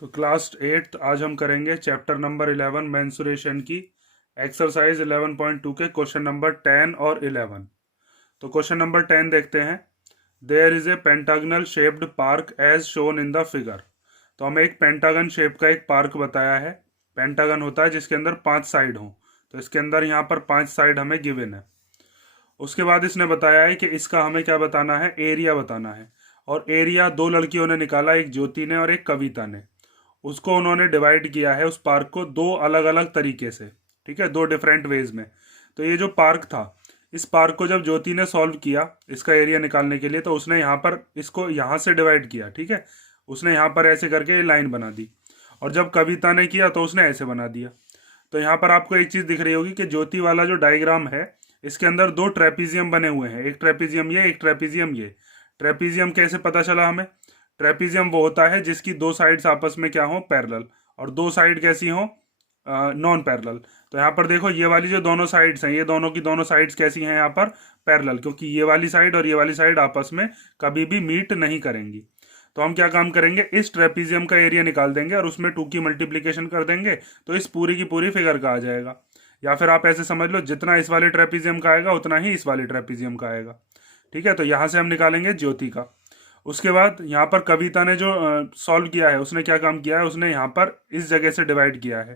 तो क्लास 8 आज हम करेंगे चैप्टर नंबर 11 मेंसुरेशन की एक्सरसाइज 11.2 के क्वेश्चन नंबर 10 और 11। तो क्वेश्चन नंबर 10 देखते हैं। There is a pentagonal shaped park as shown in the figure. तो हमें एक पेंटागन शेप का एक पार्क बताया है। पेंटागन होता है जिसके अंदर 5 साइड हों। तो इसके अंदर यहाँ पर 5 साइड हमें गिवन है। उसके बाद इसने बताया है कि इसका हमें क्या बताना है, एरिया बताना है। और एरिया दो लड़कियों ने निकाला, एक ज्योति ने और एक कविता ने। उसको उन्होंने डिवाइड किया है उस पार्क को दो अलग अलग तरीके से, ठीक है, दो डिफरेंट वेज में। तो ये जो पार्क था, इस पार्क को जब ज्योति ने सॉल्व किया इसका एरिया निकालने के लिए, तो उसने यहाँ पर इसको यहाँ से डिवाइड किया, ठीक है। उसने यहाँ पर ऐसे करके लाइन बना दी। और जब कविता ने किया तो उसने ऐसे बना दिया। तो यहाँ पर आपको एक चीज दिख रही होगी कि ज्योति वाला जो डायग्राम है, इसके अंदर दो ट्रेपीजियम बने हुए हैं, एक ट्रेपीजियम ये, एक ट्रेपीजियम ये। ट्रेपीजियम कैसे पता चला हमें? ट्रेपीजियम वो होता है जिसकी दो साइड्स आपस में क्या हो, पैरेलल, और दो साइड कैसी हो, नॉन पैरेलल। तो यहाँ पर देखो, ये वाली जो दोनों साइड्स हैं, ये दोनों की दोनों साइड्स कैसी हैं यहाँ पर, पैरेलल, क्योंकि ये वाली साइड और ये वाली साइड आपस में कभी भी मीट नहीं करेंगी। तो हम क्या काम करेंगे, इस ट्रेपीजियम का एरिया निकाल देंगे और उसमें 2 की मल्टीप्लीकेशन कर देंगे, तो इस पूरी की पूरी फिगर का आ जाएगा। या फिर आप ऐसे समझ लो, जितना इस वाले ट्रेपीजियम का आएगा उतना ही इस वाले ट्रेपीजियम का आएगा, ठीक है। तो यहाँ से हम निकालेंगे ज्योति का। उसके बाद यहाँ पर कविता ने जो सॉल्व किया है, उसने क्या काम किया है, उसने यहाँ पर इस जगह से डिवाइड किया है।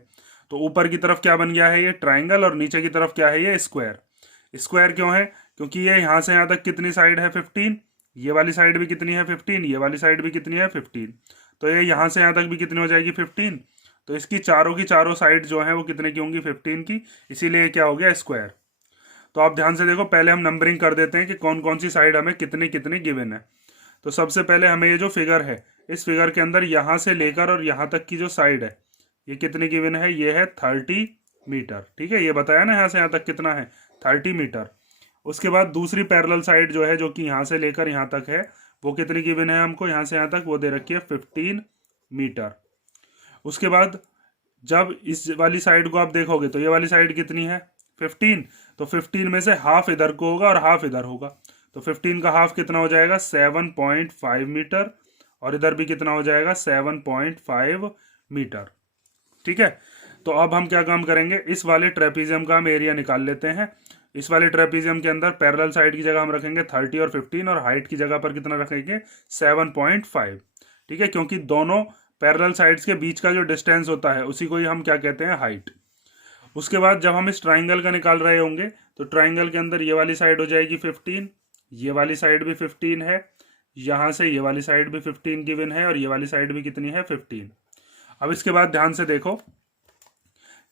तो ऊपर की तरफ क्या बन गया है, ये ट्राइंगल, और नीचे की तरफ क्या है, ये स्क्वायर। स्क्वायर क्यों है? क्योंकि ये यहाँ से यहाँ तक कितनी साइड है, 15। ये वाली साइड भी कितनी है, 15। ये वाली साइड भी कितनी है, 15। तो ये यहाँ से यहाँ तक भी कितनी हो जाएगी, 15। तो इसकी चारों की चारों साइड जो है वो कितने की होंगी, 15 की। इसीलिए ये क्या हो गया, स्क्वायर। तो आप ध्यान से देखो, पहले हम नंबरिंग कर देते हैं कि कौन कौन सी साइड हमें कितनी कितनी गिवन है। तो सबसे पहले हमें ये जो फिगर है, इस फिगर के अंदर यहाँ से लेकर और यहाँ तक की जो साइड है, ये कितनी गिवन है, ये है 30 मीटर, ठीक है। ये बताया ना यहाँ से यहाँ तक कितना है, 30 मीटर। उसके बाद दूसरी पैरेलल साइड जो है, जो कि यहाँ से लेकर यहाँ तक है, वो कितनी गिवन है हमको, यहाँ से यहाँ तक वो दे रखी है 15 मीटर। उसके बाद जब इस वाली साइड को आप देखोगे तो ये वाली साइड कितनी है, 15। तो 15 में से हाफ इधर को होगा और हाफ इधर होगा। तो 15 का हाफ कितना हो जाएगा, 7.5 मीटर। और इधर भी कितना हो जाएगा, 7.5 मीटर, ठीक है। तो अब हम क्या काम करेंगे, इस वाले ट्रेपीजियम का हम एरिया निकाल लेते हैं। इस वाले ट्रेपीजियम के अंदर पैरेलल साइड की जगह हम रखेंगे 30 और 15, और हाइट की जगह पर कितना रखेंगे, 7.5, ठीक है। क्योंकि दोनों पैरेलल साइड्स के बीच का जो डिस्टेंस होता है उसी को ही हम क्या कहते हैं, हाइट। उसके बाद जब हम इस ट्राइंगल का निकाल रहे होंगे, तो ट्राइंगल के अंदर ये वाली साइड हो जाएगी 15, ये वाली साइड भी 15 है, यहाँ से ये वाली साइड भी 15 गिवन है, और ये वाली साइड भी कितनी है, 15। अब इसके बाद ध्यान से देखो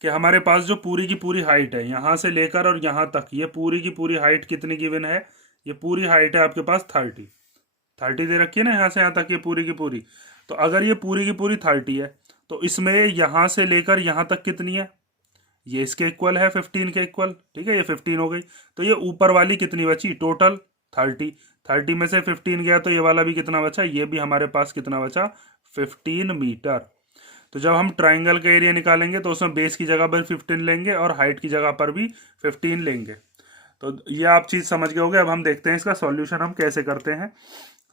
कि हमारे पास जो पूरी की पूरी हाइट है, यहाँ से लेकर और यहाँ तक, ये पूरी की पूरी हाइट कितनी गिवन है, ये पूरी हाइट है आपके पास 30 दे रखी है ना, यहाँ से यहाँ तक ये पूरी की पूरी। तो अगर ये पूरी की पूरी 30 है, तो इसमें यहाँ से लेकर यहाँ तक कितनी है, ये इसके इक्वल है, 15 के इक्वल, ठीक है। ये 15 हो गई। तो ये ऊपर वाली कितनी बची, टोटल 30 में से 15 गया, तो ये वाला भी कितना बचा, ये भी हमारे पास कितना बचा, 15 मीटर। तो जब हम ट्राइंगल का एरिया निकालेंगे तो उसमें बेस की जगह पर 15 लेंगे और हाइट की जगह पर भी 15 लेंगे। तो ये आप चीज समझ गए होगे। अब हम देखते हैं इसका सॉल्यूशन हम कैसे करते हैं।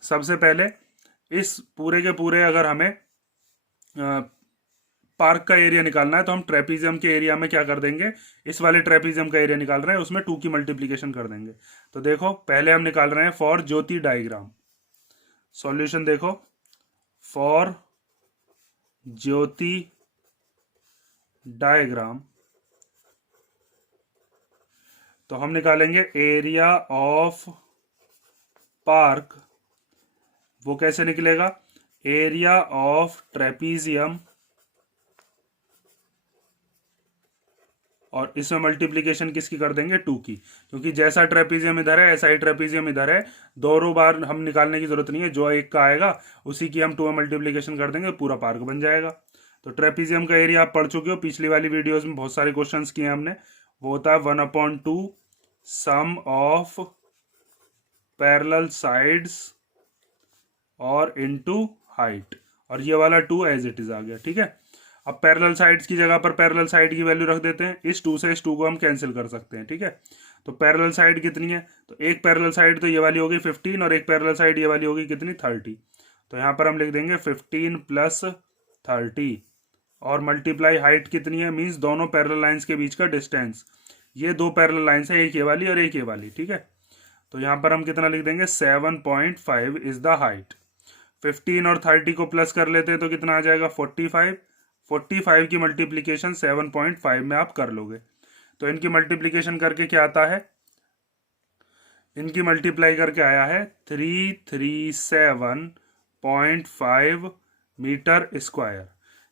सबसे पहले इस पूरे के पूरे अगर हमें पार्क का एरिया निकालना है, तो हम ट्रेपीजियम के एरिया में क्या कर देंगे, इस वाले ट्रेपीजियम का एरिया निकाल रहे हैं, उसमें 2 की मल्टीप्लीकेशन कर देंगे। तो देखो, पहले हम निकाल रहे हैं फॉर ज्योति डायग्राम। सॉल्यूशन देखो, फॉर ज्योति डायग्राम, तो हम निकालेंगे एरिया ऑफ पार्क। वो कैसे निकलेगा, एरिया ऑफ ट्रेपीजियम, और इसमें मल्टीप्लीकेशन किसकी कर देंगे, 2 की, क्योंकि जैसा ट्रेपीजियम इधर है ऐसा ही ट्रेपीजियम इधर है। दोनों बार हम निकालने की जरूरत नहीं है, जो एक का आएगा उसी की हम 2 में मल्टीप्लीकेशन कर देंगे, पूरा पार्क बन जाएगा। तो ट्रेपीजियम का एरिया आप पढ़ चुके हो, पिछली वाली वीडियोज में बहुत सारे क्वेश्चन किए हमने। वो होता है 1/2 सम ऑफ पैरेलल साइड्स और इनटू हाइट, और ये वाला 2 एज इट इज आ गया, ठीक है। अब पैरेलल साइड्स की जगह पर पैरेलल साइड की वैल्यू रख देते हैं, इस 2 से इस 2 को हम कैंसिल कर सकते हैं, ठीक है। तो पैरेलल साइड कितनी है, तो एक पैरेलल साइड तो ये वाली होगी 15, और एक पैरेलल साइड ये वाली होगी कितनी, 30। तो यहाँ पर हम लिख देंगे 15 प्लस 30 और मल्टीप्लाई हाइट कितनी है, मीन्स दोनों पैरेलल लाइंस के बीच का डिस्टेंस। ये दो पैरेलल लाइंस है, एक ये वाली और एक ये वाली, ठीक है। तो यहाँ पर हम कितना लिख देंगे, 7.5 इज द हाइट। 15 और 30 को प्लस कर लेते हैं तो कितना आ जाएगा, 45। 45 की मल्टीप्लीकेशन 7.5 में आप कर लोगे तो इनकी मल्टीप्लीकेशन करके क्या आता है, इनकी मल्टीप्लाई करके आया है 337.5 मीटर स्क्वायर।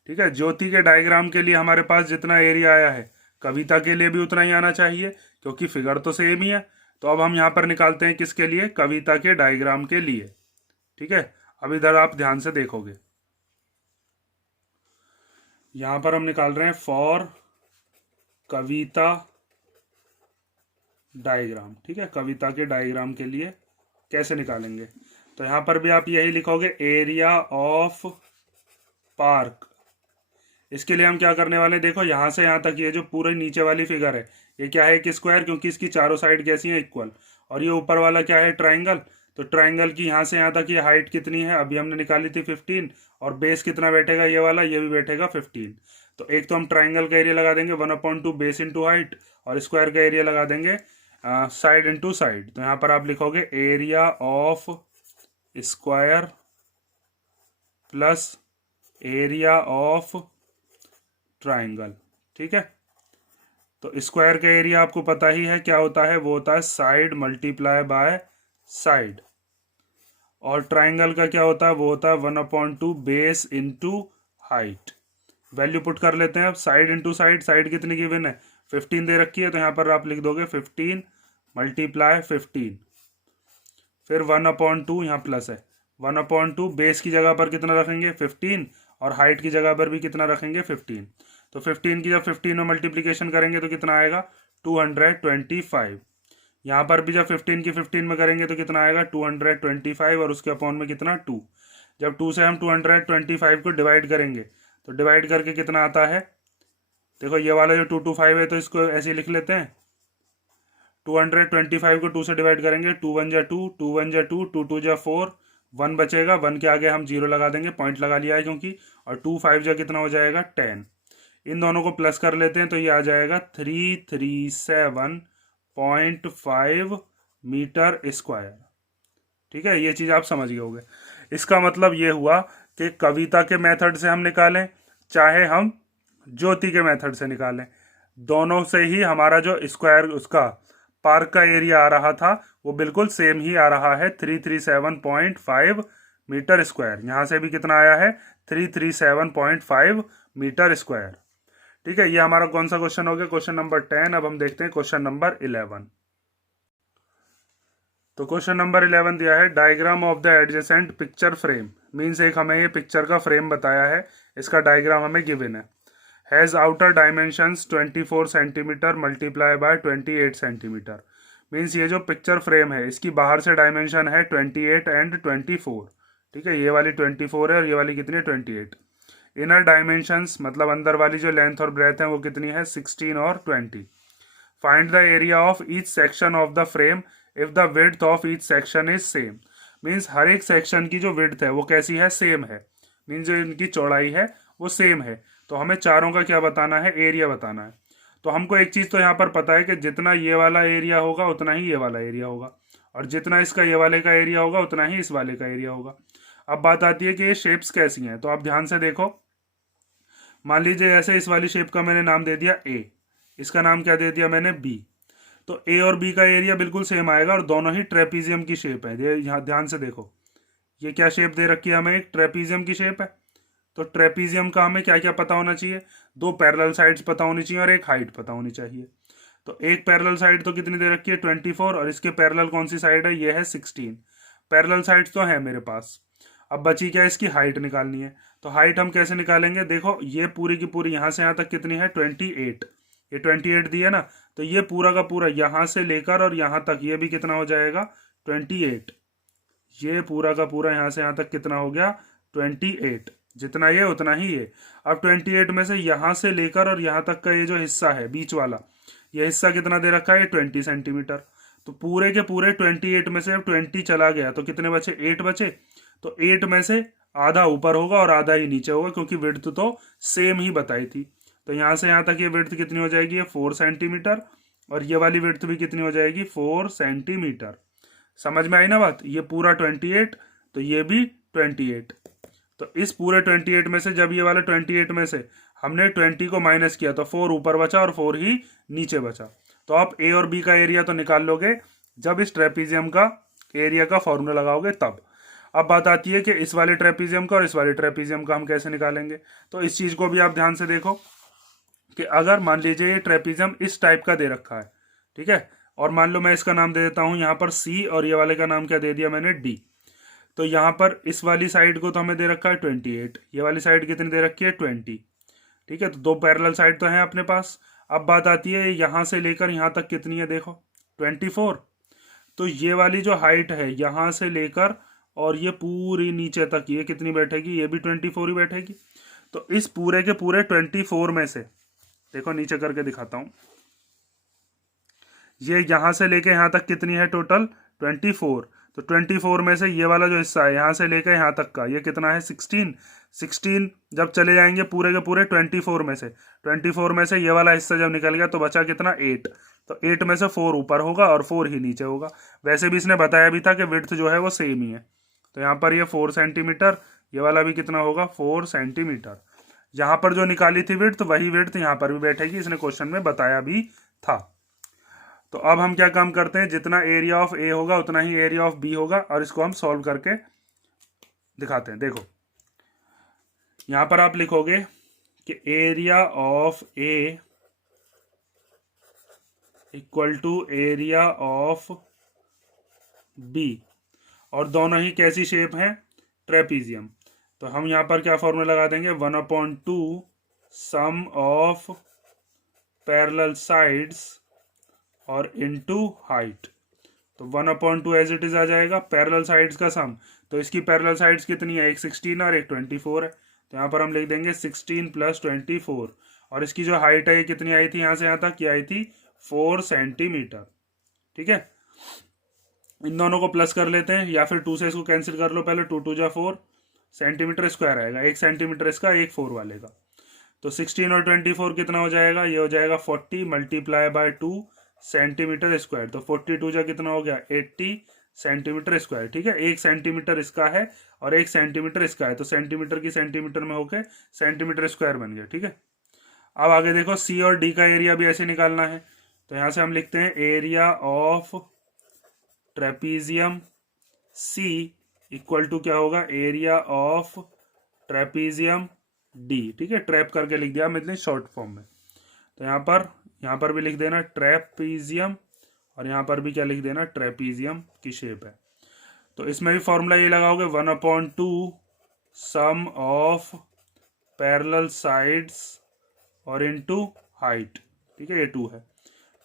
ठीक है, ज्योति के डायग्राम के लिए हमारे पास जितना एरिया आया है कविता के लिए भी उतना ही आना चाहिए क्योंकि फिगर तो सेम ही है। तो अब हम यहाँ पर निकालते हैं किसके लिए, कविता के डायग्राम के लिए। ठीक है, अब इधर आप ध्यान से देखोगे, यहाँ पर हम निकाल रहे हैं फॉर कविता डायग्राम। ठीक है, कविता के डायग्राम के लिए कैसे निकालेंगे, तो यहाँ पर भी आप यही लिखोगे, एरिया ऑफ पार्क। इसके लिए हम क्या करने वाले हैं, देखो यहाँ से यहाँ तक ये जो पूरे नीचे वाली फिगर है ये क्या है, एक स्क्वायर, क्योंकि इसकी चारों साइड कैसी है, इक्वल। और ये ऊपर वाला क्या है, ट्राइंगल। तो ट्राइंगल की यहाँ से यहाँ तक ये हाइट कितनी है, अभी हमने निकाली थी 15, और बेस कितना बैठेगा, ये वाला, ये भी बैठेगा 15। तो एक तो हम ट्राइंगल का एरिया लगा देंगे 1/2 बेस इंटू हाइट, और स्क्वायर का एरिया लगा देंगे साइड इंटू साइड। तो यहाँ पर आप लिखोगे area of square plus area of triangle. ठीक है, तो स्क्वायर का एरिया आपको पता ही है क्या होता है, वो होता है साइड मल्टीप्लाई बाय साइड। और ट्राइंगल का क्या होता है, वो होता है 1/2 base into height. Value put कर लेते हैं अब, साइड इंटू साइड, साइड कितनी गिवन है, 15 दे रखी है, तो यहाँ पर आप लिख दोगे 15 मल्टीप्लाई 15, फिर 1/2, यहाँ प्लस है, 1/2 बेस की जगह पर कितना रखेंगे 15, और हाइट की जगह पर भी कितना रखेंगे 15। तो 15 की जब 15 में मल्टीप्लीकेशन करेंगे तो कितना आएगा 225। यहाँ पर भी जब 15 की 15 में करेंगे तो कितना आएगा 225, और उसके अपॉन में कितना 2। जब 2 से हम 225 को डिवाइड करेंगे तो डिवाइड करके कितना आता है, देखो ये वाला जो 225 है तो इसको ऐसे लिख लेते हैं, 225 को 2 से डिवाइड करेंगे, 2 1 जा 2, 2 1 जा 2, 2 2 जा 4, 1 बचेगा, 1 के आगे हम 0 लगा देंगे, पॉइंट लगा लिया है क्योंकि, और 2 5 जा कितना हो जाएगा 10। इन दोनों को प्लस कर लेते हैं तो ये आ जाएगा 337.5 मीटर स्क्वायर। ठीक है, ये चीज़ आप समझ गए होंगे। इसका मतलब ये हुआ कि कविता के मेथड से हम निकालें चाहे हम ज्योति के मेथड से निकालें, दोनों से ही हमारा जो स्क्वायर उसका पार्क का एरिया आ रहा था वो बिल्कुल सेम ही आ रहा है, 337.5 मीटर स्क्वायर। यहाँ से भी कितना आया है 337.5 मीटर स्क्वायर। ठीक है, ये हमारा कौन सा क्वेश्चन हो गया, क्वेश्चन नंबर 10। अब हम देखते हैं क्वेश्चन नंबर 11। तो क्वेश्चन नंबर 11 दिया है, diagram of the adjacent picture frame. Means एक हमें ये पिक्चर का फ्रेम बताया है, इसका डायग्राम हमें गिवन है। Has outer dimensions 24 centimetre multiply by 28 centimetre. Means ये जो पिक्चर फ्रेम है इसकी बाहर से डायमेंशन है 28 एंड 24। ठीक है, ये वाली 24 है और ये वाली कितनी है 28। इनर डायमेंशंस मतलब अंदर वाली जो लेंथ और ब्रेथ है वो कितनी है 16 और 20। Find the area of each section of the frame if the width of each section is same. Means हर एक सेक्शन की जो विड्थ है वो कैसी है, सेम है। मीन्स जो इनकी चौड़ाई है वो सेम है। तो हमें चारों का क्या बताना है, एरिया बताना है। तो हमको एक चीज़ तो यहाँ पर पता है कि जितना ये वाला एरिया होगा उतना ही ये वाला एरिया होगा, और जितना इसका ये वाले का एरिया होगा उतना ही इस वाले का एरिया होगा। अब बात आती है कि ये शेप्स कैसी हैं, तो आप ध्यान से देखो। मान लीजिए ऐसे इस वाली शेप का मैंने नाम दे दिया ए, इसका नाम क्या दे दिया मैंने बी। तो ए और बी का एरिया बिल्कुल सेम आएगा और दोनों ही ट्रेपीजियम की शेप है। यहाँ ध्यान से देखो, ये क्या शेप दे रखी है हमें, एक ट्रेपीजियम की शेप है। तो ट्रेपीजियम का हमें क्या क्या पता होना चाहिए, 2 पैरेलल साइड्स पता होनी चाहिए और एक हाइट पता होनी चाहिए। तो एक पैरेलल साइड तो कितनी दे रखी है 24, और इसके पैरेलल कौन सी साइड है, ये है 16। पैरेलल साइड्स तो है मेरे पास। अब बची क्या, इसकी हाइट निकालनी है। तो हाइट हम कैसे निकालेंगे, देखो ये पूरी की पूरी यहाँ से यहाँ तक कितनी है 28। ये 28 दी है ना, तो ये पूरा का पूरा यहाँ से लेकर और यहाँ तक ये भी कितना हो जाएगा 28। ये पूरा का पूरा यहाँ से यहाँ तक कितना हो गया 28। जितना ये उतना ही ये। अब 28 में से यहाँ से लेकर और यहाँ तक का ये जो हिस्सा है बीच वाला, ये हिस्सा कितना दे रखा है 20 सेंटीमीटर। तो पूरे के पूरे 28 में से अब 20 चला गया तो कितने बचे 8 बचे। तो 8 में से आधा ऊपर होगा और आधा ही नीचे होगा, क्योंकि विड्थ तो सेम ही बताई थी। तो यहाँ से यहाँ तक ये विड्थ कितनी हो जाएगी, ये 4 सेंटीमीटर, और ये वाली विड्थ भी कितनी हो जाएगी, 4 सेंटीमीटर। समझ में आई ना बात। ये पूरा 28, तो ये भी 28। तो इस पूरे 28 में से जब ये वाला 28 में से हमने 20 को माइनस किया तो 4 ऊपर बचा और 4 ही नीचे बचा। तो आप ए और बी का एरिया तो निकाल लोगे जब इस ट्रेपीजियम का एरिया का फॉर्मूला लगाओगे तब। अब बात आती है कि इस वाले ट्रेपीजियम का और इस वाले ट्रेपीजियम का हम कैसे निकालेंगे। तो इस चीज को भी आप ध्यान से देखो कि अगर मान लीजिए ये ट्रेपीजियम इस टाइप का दे रखा है, ठीक है, और मान लो मैं इसका नाम दे देता हूं यहाँ पर सी, और ये वाले का नाम क्या दे दिया मैंने, डी। तो यहाँ पर इस वाली साइड को तो हमें दे रखा है 28, ये वाली साइड कितनी दे रखी है 20, ठीक है। तो दो पैरेलल साइड तो हैं अपने पास। अब बात आती है यहाँ से लेकर यहाँ तक कितनी है, देखो 24। तो ये वाली जो हाइट है यहाँ से लेकर और ये पूरी नीचे तक ये कितनी बैठेगी, ये भी 24 ही बैठेगी। तो इस पूरे के पूरे 24 में से देखो नीचे करके दिखाता हूं, ये यहां से लेके यहां तक कितनी है टोटल 24। तो 24 में से ये वाला जो हिस्सा है यहाँ से लेकर यहाँ तक का ये कितना है 16 जब चले जाएंगे पूरे के पूरे 24 में से, 24 में से ये वाला हिस्सा जब निकल गया तो बचा कितना 8। तो 8 में से 4 ऊपर होगा और 4 ही नीचे होगा। वैसे भी इसने बताया भी था कि विड्थ जो है वो सेम ही है। तो यहाँ पर ये 4 सेंटीमीटर, ये वाला भी कितना होगा 4 सेंटीमीटर। यहाँ पर जो निकाली थी विड्थ वही विड्थ यहाँ पर भी बैठेगी, इसने क्वेश्चन में बताया भी था। तो अब हम क्या काम करते हैं, जितना एरिया ऑफ ए होगा उतना ही एरिया ऑफ बी होगा, और इसको हम सॉल्व करके दिखाते हैं। देखो यहां पर आप लिखोगे कि area of A equal to area of B, और दोनों ही कैसी शेप है, ट्रेपीजियम। तो हम यहां पर क्या फॉर्मूला लगा देंगे, 1/2 सम ऑफ पैरेलल साइड्स और इनटू हाइट। तो 1/2 एज इट इज आ जाएगा, पैरेलल साइड्स का सम। तो इसकी पैरेलल साइड्स कितनी है, एक 16 और एक 24 है। तो यहाँ पर हम लिख देंगे 16 + 24, और इसकी जो हाइट है ये कितनी आई थी यहाँ से यहाँ तक, ये आई थी 4 सेंटीमीटर, ठीक है। इन दोनों को प्लस कर लेते हैं, या फिर 2 से इसको कैंसिल कर लो पहले, 2 × 2 = 4 सेंटीमीटर स्क्वायर आएगा, 1 सेंटीमीटर इसका, 1 4 वाले का। तो 16 और 24 कितना हो जाएगा, ये हो जाएगा 40 × 2 सेंटीमीटर स्क्वायर। तो 42 जा कितना हो गया 80 सेंटीमीटर स्क्वायर, ठीक है। 1 सेंटीमीटर इसका है और 1 सेंटीमीटर इसका है, तो सेंटीमीटर की सेंटीमीटर में होके सेंटीमीटर स्क्वायर बन गया, ठीक है। अब आगे देखो सी और डी का एरिया भी ऐसे निकालना है। तो यहां से हम लिखते हैं area of trapezium C equal to क्या होगा, एरिया ऑफ ट्रेपीजियम डी, ठीक है। ट्रैप करके लिख दिया मतलब शॉर्ट फॉर्म में। तो यहाँ पर भी लिख देना ट्रेपीजियम, और यहाँ पर भी क्या लिख देना, ट्रेपीजियम की शेप है। तो इसमें भी फॉर्मूला ये लगाओगे 1/2 सम ऑफ पैरेलल साइड्स और इनटू हाइट, ठीक है, ये 2 है।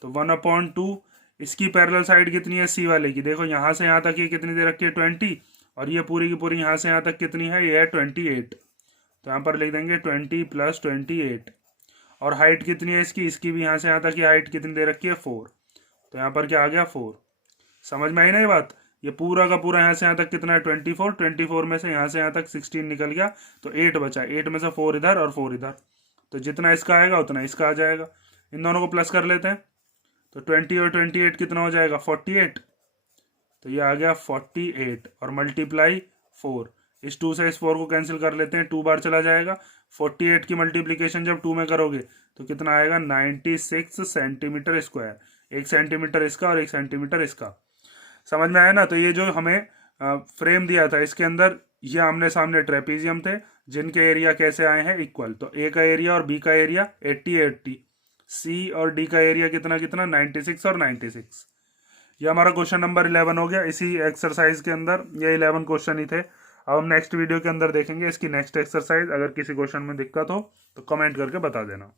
तो 1/2 इसकी पैरेलल साइड कितनी है सी वाले की, देखो यहाँ से यहाँ तक ये कितनी दे रखी है 20, और ये पूरी की पूरी यहाँ से यहाँ तक कितनी है, ये है 28। तो यहाँ पर लिख देंगे 20 + 28, और हाइट कितनी है इसकी भी यहाँ से यहाँ तक की हाइट कितनी दे रखी है 4। तो यहाँ पर क्या आ गया 4। समझ में आई ना ये बात। ये पूरा का पूरा यहाँ से यहाँ तक कितना है 24 में से यहाँ से यहाँ तक 16 निकल गया, तो 8 बचा, 8 में से 4 इधर और 4 इधर। तो जितना इसका आएगा उतना इसका आ जाएगा। इन दोनों को प्लस कर लेते हैं, तो 20 और 28 कितना हो जाएगा 48। तो ये आ गया 48 और मल्टीप्लाई 4। इस 2 से इस 4 को कैंसिल कर लेते हैं, 2 बार चला जाएगा। 48 की मल्टीप्लीकेशन जब 2 में करोगे तो कितना आएगा 96 सेंटीमीटर स्क्वायर, 1 सेंटीमीटर इसका और 1 सेंटीमीटर इसका। समझ में आया ना। तो ये जो हमें फ्रेम दिया था इसके अंदर ये आमने सामने ट्रेपीजियम थे जिनके एरिया कैसे आए हैं इक्वल। तो ए का एरिया और बी का एरिया 80, सी और डी का एरिया कितना कितना 96 और 96। ये हमारा क्वेश्चन नंबर 11 हो गया इसी एक्सरसाइज के अंदर। ये 11 क्वेश्चन ही थे। अब हम नेक्स्ट वीडियो के अंदर देखेंगे इसकी नेक्स्ट एक्सरसाइज। अगर किसी क्वेश्चन में दिक्कत हो तो कमेंट करके बता देना।